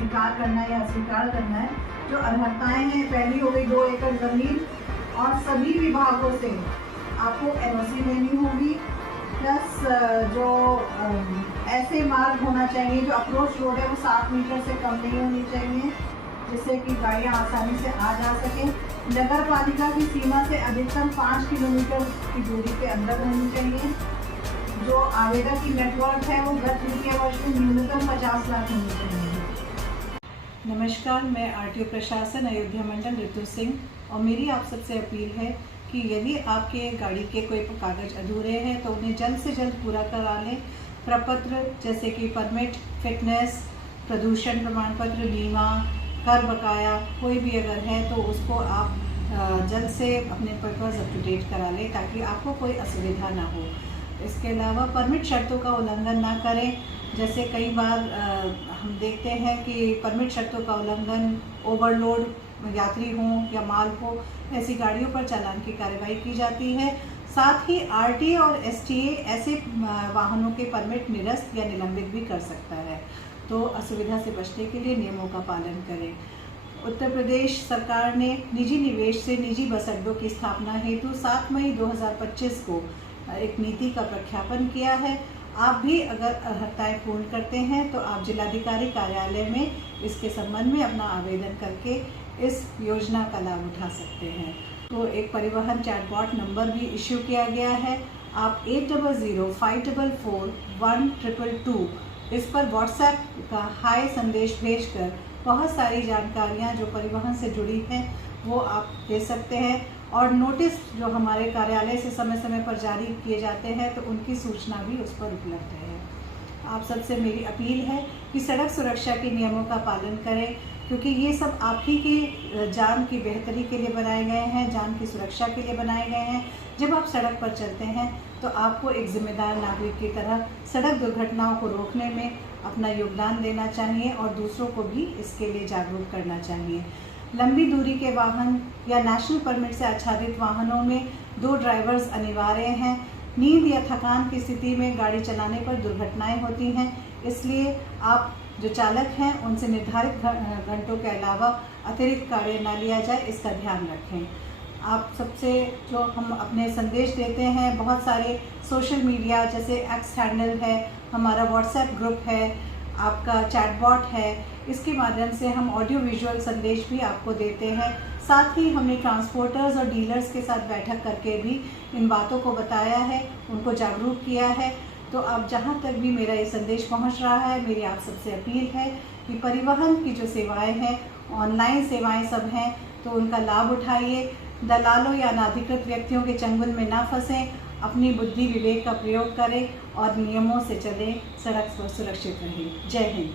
स्वीकार करना है या अस्वीकार करना है। जो अर्हताएँ हैं, पहली हो गई 2 एकड़ ज़मीन, और सभी विभागों से आपको NOC लेनी होगी। प्लस जो ऐसे मार्ग होना चाहिए, जो अप्रोच रोड है वो 7 मीटर से कम नहीं होनी चाहिए, जिससे कि गाड़ियाँ आसानी से आ जा सकें। नगर पालिका की सीमा से अधिकतम 5 किलोमीटर की दूरी के अंदर रहनी चाहिए। जो आवेदक की नेटवर्क है वो गत वित्तीय वर्ष में न्यूनतम 50 लाख होनी चाहिए। नमस्कार, मैं RTO प्रशासन अयोध्या मंडल ऋतु सिंह, और मेरी आप सबसे अपील है कि यदि आपके गाड़ी के कोई कागज़ अधूरे हैं तो उन्हें जल्द से जल्द पूरा करा लें। प्रपत्र जैसे कि परमिट, फिटनेस, प्रदूषण प्रमाण पत्र, बीमा, कर बकाया कोई भी अगर है तो उसको आप जल्द से अपने पेपर्स अप टू डेट करा लें, ताकि आपको कोई असुविधा ना हो। इसके अलावा परमिट शर्तों का उल्लंघन ना करें। जैसे कई बार हम देखते हैं कि परमिट शर्तों का उल्लंघन, ओवरलोड यात्री हों या माल हो, ऐसी गाड़ियों पर चालान की कार्रवाई की जाती है। साथ ही RTA और STA ऐसे वाहनों के परमिट निरस्त या निलंबित भी कर सकता है। तो असुविधा से बचने के लिए नियमों का पालन करें। उत्तर प्रदेश सरकार ने निजी निवेश से निजी बस अड्डों की स्थापना हेतु 7 मई 2025 को एक नीति का प्रख्यापन किया है। आप भी अगर अर्हताएँ पूर्ण करते हैं तो आप जिलाधिकारी कार्यालय में इसके संबंध में अपना आवेदन करके इस योजना का लाभ उठा सकते हैं। तो एक परिवहन चैटबॉट नंबर भी इश्यू किया गया है। आप 8005441222 इस पर व्हाट्सएप का हाय संदेश भेजकर बहुत सारी जानकारियां जो परिवहन से जुड़ी हैं वो आप दे सकते हैं। और नोटिस जो हमारे कार्यालय से समय समय पर जारी किए जाते हैं तो उनकी सूचना भी उस पर उपलब्ध है। आप सबसे मेरी अपील है कि सड़क सुरक्षा के नियमों का पालन करें, क्योंकि ये सब आप ही की जान की बेहतरी के लिए बनाए गए हैं, जान की सुरक्षा के लिए बनाए गए हैं। जब आप सड़क पर चलते हैं तो आपको एक जिम्मेदार नागरिक की तरह सड़क दुर्घटनाओं को रोकने में अपना योगदान देना चाहिए और दूसरों को भी इसके लिए जागरूक करना चाहिए। लंबी दूरी के वाहन या नेशनल परमिट से आच्छादित वाहनों में 2 ड्राइवर्स अनिवार्य हैं। नींद या थकान की स्थिति में गाड़ी चलाने पर दुर्घटनाएं होती हैं, इसलिए आप जो चालक हैं उनसे निर्धारित घंटों के अलावा अतिरिक्त कार्य न लिया जाए, इसका ध्यान रखें। आप सबसे जो हम अपने संदेश देते हैं, बहुत सारे सोशल मीडिया जैसे X हैंडल है, हमारा व्हाट्सएप ग्रुप है, आपका चैटबॉट है, इसके माध्यम से हम ऑडियो विजुअल संदेश भी आपको देते हैं। साथ ही हमने ट्रांसपोर्टर्स और डीलर्स के साथ बैठक करके भी इन बातों को बताया है, उनको जागरूक किया है। तो अब जहाँ तक भी मेरा ये संदेश पहुँच रहा है, मेरी आप सबसे अपील है कि परिवहन की जो सेवाएं हैं, ऑनलाइन सेवाएं सब हैं, तो उनका लाभ उठाइए। दलालों या अनाधिकृत व्यक्तियों के चंगुल में ना फंसें, अपनी बुद्धि विवेक का प्रयोग करें और नियमों से चलें, सड़क पर सुरक्षित रहें। जय हिंद।